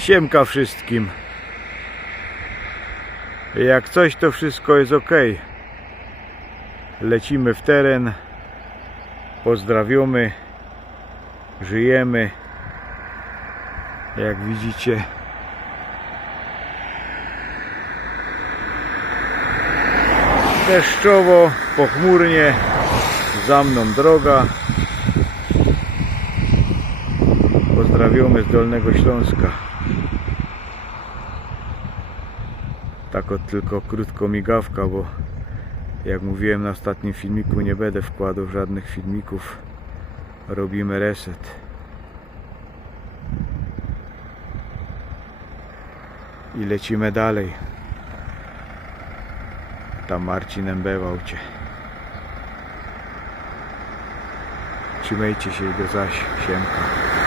Siemka wszystkim. Jak coś to wszystko jest ok. Lecimy w teren. Pozdrawiamy. Żyjemy. Jak widzicie. Deszczowo, pochmurnie. Za mną droga. Pozdrawiamy z Dolnego Śląska. Tak od tylko krótko migawka, bo jak mówiłem na ostatnim filmiku, nie będę wkładał żadnych filmików. Robimy reset. I lecimy dalej. Tam Marcin embewał cię. Trzymajcie się i do zaś. Siemka.